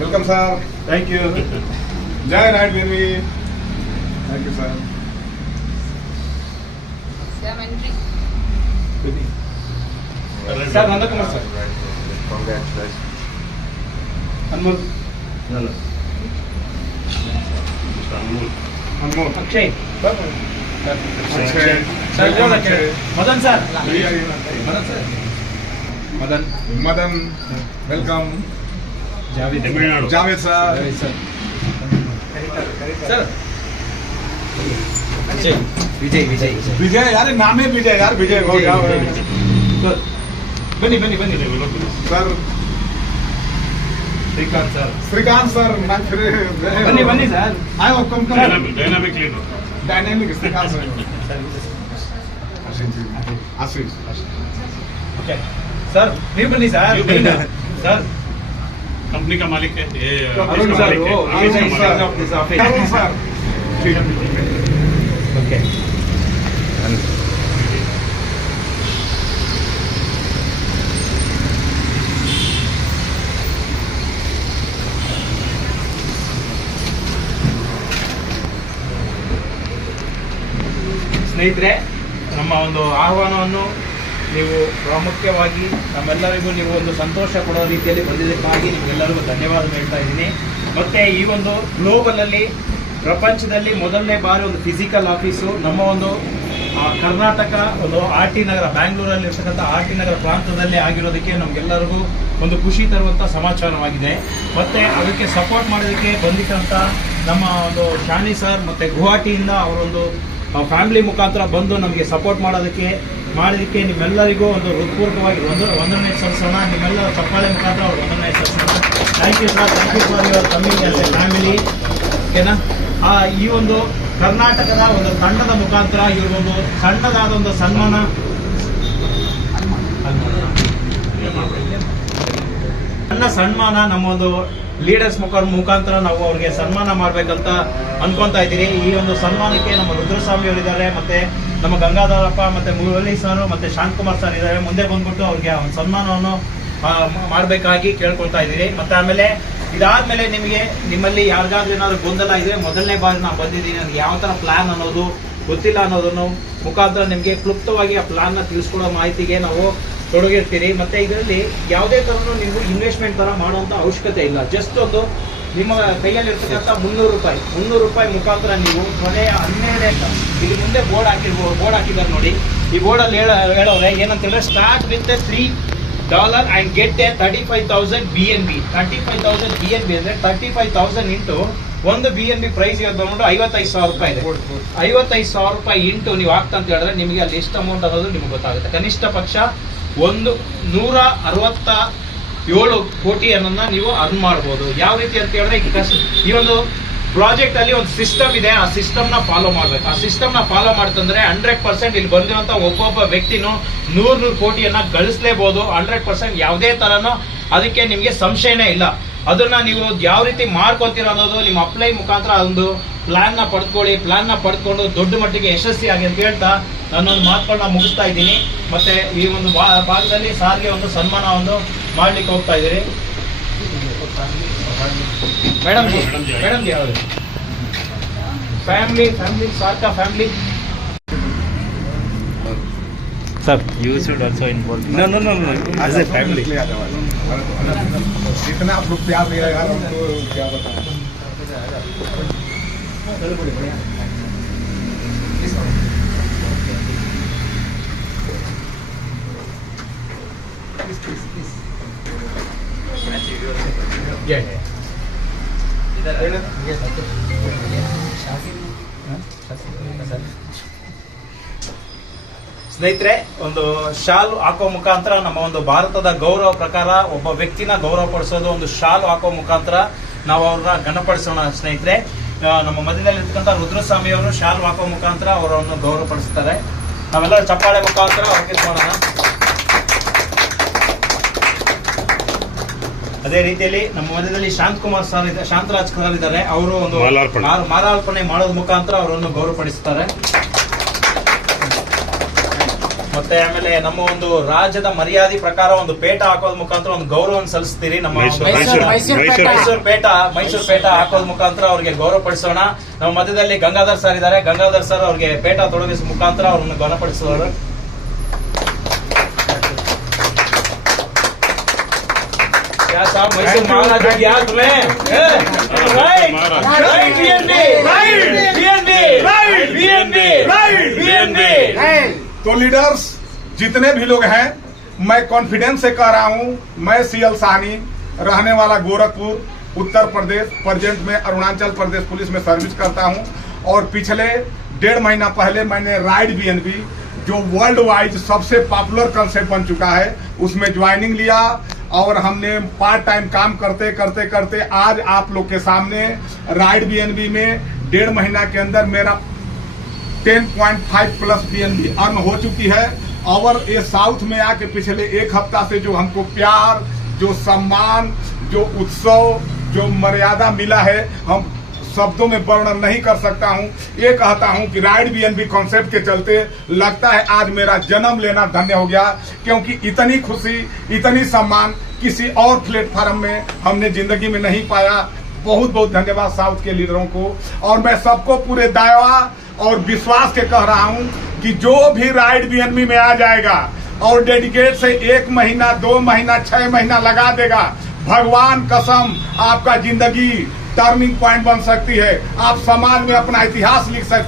Welcome sir. Thank you. ಜೈ ನಾಡ್ ಬೇಬಿ. Thank you sir. Sir Nandakumar sir. Anmol. Anmol. Akshay. Madan sir. Madan welcome. Javed sir. Sir Vijay Vijay Vijay यार नाम है विजय यार. विजय हो गया. बनी बनी बनी sir. Shrikant sir. Shrikant sir बनी बनी sir. I hope come dynamic Shrikant sir. Ashish. Okay sir नहीं बनी सर. सर कंपनी का मालिक है ये. अरुण सर. ओके ಸ್ನೇಹಿತರೆ, ನಮ್ಮ ಒಂದು ಆಹ್ವಾನವನ್ನು ನೀವು ಪ್ರಾಮುಖ್ಯವಾಗಿ ನಮ್ಮೆಲ್ಲರಿಗೂ ನೀವು ಒಂದು ಸಂತೋಷ ಕೊಡೋ ರೀತಿಯಲ್ಲಿ ಬಂದಿದ್ದಕ್ಕಾಗಿ ನಿಮಗೆಲ್ಲರಿಗೂ ಧನ್ಯವಾದ ಹೇಳ್ತಾ ಇದ್ದೀನಿ. ಮತ್ತು ಈ ಒಂದು ಗ್ಲೋಬಲಲ್ಲಿ ಪ್ರಪಂಚದಲ್ಲಿ ಮೊದಲನೇ ಬಾರಿ ಒಂದು ಫಿಸಿಕಲ್ ಆಫೀಸು ನಮ್ಮ ಒಂದು ಕರ್ನಾಟಕ ಒಂದು ಆರ್ ಟಿ ನಗರ, ಬ್ಯಾಂಗ್ಳೂರಲ್ಲಿ ಇರ್ತಕ್ಕಂಥ ಆರ್ ಟಿ ನಗರ ಪ್ರಾಂತದಲ್ಲೇ ಆಗಿರೋದಕ್ಕೆ ನಮಗೆಲ್ಲರಿಗೂ ಒಂದು ಖುಷಿ ತರುವಂಥ ಸಮಾಚಾರವಾಗಿದೆ. ಮತ್ತು ಅದಕ್ಕೆ ಸಪೋರ್ಟ್ ಮಾಡೋದಕ್ಕೆ ಬಂದಿದ್ದಂಥ ನಮ್ಮ ಒಂದು ಶಾನಿ ಸರ್ ಮತ್ತು ಗುವಾಹಟಿಯಿಂದ ಅವರೊಂದು ಫ್ಯಾಮಿಲಿ ಮುಖಾಂತರ ಬಂದು ನಮಗೆ ಸಪೋರ್ಟ್ ಮಾಡೋದಕ್ಕೆ ನಿಮ್ಮೆಲ್ಲರಿಗೂ ಒಂದು ಹೃತ್ಪೂರ್ವಕವಾಗಿ ವಂದನೆ ಸಲ್ಲಿಸೋಣ. ನಿಮ್ಮೆಲ್ಲರ ಚಪ್ಪಾಳೆ ಮುಖಾಂತರ ಅವ್ರು ವಂದನೆ ಸಲ್ಲಿಸೋಣ. Thank you sir. Thank you for your coming as a family. ಓಕೆನಾ? ಈ ಒಂದು ಕರ್ನಾಟಕದ ಒಂದು ತಂಡದ ಮುಖಾಂತರ ಇವ್ರಿಗೊಂದು ಸಣ್ಣದಾದ ಒಂದು ಸನ್ಮಾನ, ನಮ್ಮ ಒಂದು ಲೀಡರ್ಸ್ ಮುಖಾಂತರ ನಾವು ಅವ್ರಿಗೆ ಸನ್ಮಾನ ಮಾಡ್ಬೇಕಂತ ಅನ್ಕೊಂತಾ ಇದ್ದೀರಿ. ಈ ಒಂದು ಸನ್ಮಾನಕ್ಕೆ ನಮ್ಮ ರುದ್ರಸ್ವಾಮಿ ಅವರಿದ್ದಾರೆ, ಮತ್ತೆ ನಮ್ಮ ಗಂಗಾಧರಪ್ಪ, ಮತ್ತೆ ಮುರಳಿ ಸರ್, ಮತ್ತೆ ಶಾಂತಕುಮಾರ್ ಸರ್ ಇದ್ದಾರೆ. ಮುಂದೆ ಬಂದ್ಬಿಟ್ಟು ಅವ್ರಿಗೆ ಒಂದು ಸನ್ಮಾನವನ್ನು ಮಾಡಬೇಕಾಗಿ ಕೇಳ್ಕೊಳ್ತಾ ಇದ್ದೀರಿ. ಮತ್ತೆ ಆಮೇಲೆ ಇದಾದ್ಮೇಲೆ ನಿಮ್ಮಲ್ಲಿ ಯಾರಿಗಾದ್ರೂ ಏನಾದ್ರು ಗೊಂದಲ ಇದ್ರೆ, ಮೊದಲನೇ ಬಾರಿ ನಾನು ಬಂದಿದ್ದೀನಿ, ನನಗೆ ಯಾವ ತರ ಪ್ಲಾನ್ ಅನ್ನೋದು ಗೊತ್ತಿಲ್ಲ ಅನ್ನೋದನ್ನು ಮುಖಾಂತರ ನಿಮಗೆ ಕ್ಲುಪ್ತವಾಗಿ ಆ ಪ್ಲಾನ್ ನ ತಿಳಿಸ್ಕೊಡೋ ಮಾಹಿತಿಗೆ ನಾವು ತೊಡಗಿರ್ತೀರಿ. ಮತ್ತೆ ಇದರಲ್ಲಿ ಯಾವುದೇ ತರನು ನೀವು ಇನ್ವೆಸ್ಟ್ಮೆಂಟ್ ತರ ಮಾಡುವಂತ ಅವಶ್ಯಕತೆ ಇಲ್ಲ. ಜಸ್ಟ್ ಒಂದು ನಿಮ್ಮ ಕೈಯಲ್ಲಿ ಇರ್ತಕ್ಕಂಥ 300 ರೂಪಾಯಿ ಮುಖಾಂತರ ನೀವು ಕೊನೆಯ 12 ಇಲ್ಲಿ ಮುಂದೆ ಬೋರ್ಡ್ ಹಾಕಿದ್ದಾರೆ ನೋಡಿ. ಈ ಬೋರ್ಡಲ್ಲಿ ಹೇಳೋರೆ ಏನಂತ ಹೇಳಿದ್ರೆ, start with $3 and get a 35,000 BNB. 35,000 BNB ಅಂದ್ರೆ 35,000 ಇಂಟು ಒಂದು BNB ಪ್ರೈಸ್ ಇವತ್ತು ಬಂದ್ಬಿಟ್ಟು 55,000 ರೂಪಾಯಿ ಇದೆ. 55,000 ರೂಪಾಯಿ ಇಂಟು ನೀವು ಆಗ್ತಾ ಅಂತ ಹೇಳಿದ್ರೆ ನಿಮಗೆ ಅಲ್ಲಿ ಎಷ್ಟು ಅಮೌಂಟ್ ಅನ್ನೋದು ನಿಮ್ಗೆ ಗೊತ್ತಾಗುತ್ತೆ. ಕನಿಷ್ಠ ಪಕ್ಷ 167 ಕೋಟಿಯನ್ನ ನೀವು ಅರ್ನ್ ಮಾಡ್ಬೋದು. ಯಾವ ರೀತಿ ಅಂತ ಹೇಳಿದ್ರೆ, ಈ ಒಂದು ಪ್ರಾಜೆಕ್ಟ್ ಅಲ್ಲಿ ಒಂದು ಸಿಸ್ಟಮ್ ಇದೆ. ಆ ಸಿಸ್ಟಮ್ ನ ಫಾಲೋ ಮಾಡ್ಬೇಕು. ಆ ಸಿಸ್ಟಮ್ ನ ಫಾಲೋ ಮಾಡ್ತಂದ್ರೆ 100% ಇಲ್ಲಿ ಬಂದಿರುವಂತ ಒಬ್ಬೊಬ್ಬ ವ್ಯಕ್ತಿನೂ 100 ಕೋಟಿಯನ್ನ ಗಳಿಸಲೇಬಹುದು. 100% ಯಾವುದೇ ತರನೋ ಅದಕ್ಕೆ ನಿಮ್ಗೆ ಸಂಶಯನೇ ಇಲ್ಲ. ಅದನ್ನ ನೀವು ಯಾವ ರೀತಿ ಮಾಡ್ಕೊಂತೀರ ಅನ್ನೋದು ನಿಮ್ಮ ಅಪ್ಲೈ ಮುಖಾಂತರ ಒಂದು ಪ್ಲಾನ್ ನ ಪಡ್ಕೊಂಡು ದೊಡ್ಡ ಮಟ್ಟಿಗೆ ಯಶಸ್ವಿ ಆಗಿ ಅಂತ ಹೇಳ್ತಾ ನಾನೊಂದು ಮಾತುಗಳನ್ನ ಮುಗಿಸ್ತಾ ಇದ್ದೀನಿ. ಮತ್ತೆ ಈ ಒಂದು ಭಾಗದಲ್ಲಿ ಸಾರಿಗೆ ಒಂದು ಸನ್ಮಾನವನ್ನು ಮಾಡ್ಲಿಕ್ಕೆ ಹೋಗ್ತಾ ಇದ್ದೀರಿ. ಮೇಡಮ್ ಯಾವ್ದು ಫ್ಯಾಮಿಲಿ ಸಾರ್ಕಾ family sir, you should also involve. No, as a family. इतना आप लोग प्यार दे रहे यार, हमको क्या बताएं. ಸ್ನೇಹಿತರೆ, ಒಂದು ಶಾಲು ಹಾಕೋ ಮುಖಾಂತರ ನಮ್ಮ ಒಂದು ಭಾರತದ ಗೌರವ ಪ್ರಕಾರ ಒಬ್ಬ ವ್ಯಕ್ತಿನ ಗೌರವ ಪಡಿಸೋದು ಒಂದು ಶಾಲು ಹಾಕೋ ಮುಖಾಂತರ ನಾವು ಅವ್ರನ್ನ ಗಣಪಡಿಸೋಣ. ಸ್ನೇಹಿತರೆ, ನಮ್ಮ ಮಧ್ಯದಲ್ಲಿ ಇರ್ತಕ್ಕಂಥ ರುದ್ರಸ್ವಾಮಿ ಅವರು ಶಾಲು ಹಾಕೋ ಮುಖಾಂತರ ಅವರನ್ನು ಗೌರವ ಪಡಿಸ್ತಾರೆ. ನಾವೆಲ್ಲರೂ ಚಪ್ಪಾಳೆ ಮುಖಾಂತರ ಅವ್ರಿಗೆ ಮಾಡೋಣ. ಅದೇ ರೀತಿಯಲ್ಲಿ ನಮ್ಮ ಮಧ್ಯದಲ್ಲಿ ಶಾಂತಕುಮಾರ್ ಸರ್ ಶಾಂತರಾಜ್ ಸರ್ ಇದ್ದಾರೆ. ಅವರು ಒಂದು ಮಾಲಾರ್ಪಣೆ ಮಾಡೋದ್ ಮುಖಾಂತರ ಅವರನ್ನು ಗೌರವಪಡಿಸುತ್ತಾರೆ. ಮತ್ತೆ ಆಮೇಲೆ ನಮ್ಮ ಒಂದು ರಾಜ್ಯದ ಮರ್ಯಾದೆ ಪ್ರಕಾರ ಒಂದು ಪೇಟ ಹಾಕೋದ್ ಮುಖಾಂತರ ಒಂದು ಗೌರವವನ್ನು ಸಲ್ಲಿಸ್ತೀರಿ. ನಮ್ಮ ಮೈಸೂರು ಪೇಟ ಹಾಕೋದ್ ಮುಖಾಂತರ ಅವ್ರಿಗೆ ಗೌರವ ಪಡಿಸೋಣ. ನಮ್ಮ ಮಧ್ಯದಲ್ಲಿ ಗಂಗಾಧರ್ ಸರ್ ಇದ್ದಾರೆ. ಗಂಗಾಧರ್ ಸರ್ ಅವ್ರಿಗೆ ಪೇಟ ತೊಡಗಿಸುವ ಮುಖಾಂತರ ಅವ್ರನ್ನ ಗೌರವಪಡಿಸೋರು. ಮೈಸೂರು ಮಹಾರಾಜ तो लीडर्स जितने भी लोग हैं, मैं कॉन्फिडेंस से कह रहा हूं, मैं सीएल साहनी, रहने वाला गोरखपुर उत्तर प्रदेश, प्रेजेंट में अरुणाचल प्रदेश पुलिस में सर्विस करता हूं और पिछले 1.5 महीना पहले मैंने राइड बीएनबी जो वर्ल्ड वाइड सबसे पॉपुलर कंसेप्ट बन चुका है उसमें ज्वाइनिंग लिया और हमने पार्ट टाइम काम करते करते करते आज आप लोग के सामने राइड बीएनबी में 1.5 महीना के अंदर मेरा 10.5 प्लस बीएनबी अर्न हो चुकी है। और ये साउथ में आके पिछले 1 हफ्ता से जो हमको प्यार, जो सम्मान, जो उत्सव, जो मर्यादा मिला है, हम शब्दों में वर्णन नहीं कर सकता हूं। ये कहता हूं कि राइड बीएनबी कॉन्सेप्ट के चलते लगता है आज मेरा जन्म लेना धन्य हो गया, क्योंकि इतनी खुशी, इतनी सम्मान किसी और प्लेटफॉर्म में हमने जिंदगी में नहीं पाया। बहुत बहुत धन्यवाद साउथ के लीडरों को। और मैं सबको पूरे दावा और विश्वास के कह रहा हूं कि जो भी राइड बीएनबी में आ जाएगा और डेडिकेट से 1 महीना 2 महीना 6 महीना लगा देगा, भगवान कसम आपका जिंदगी टर्निंग पॉइंट बन सकती है। आप समाज में अपना इतिहास लिख सकते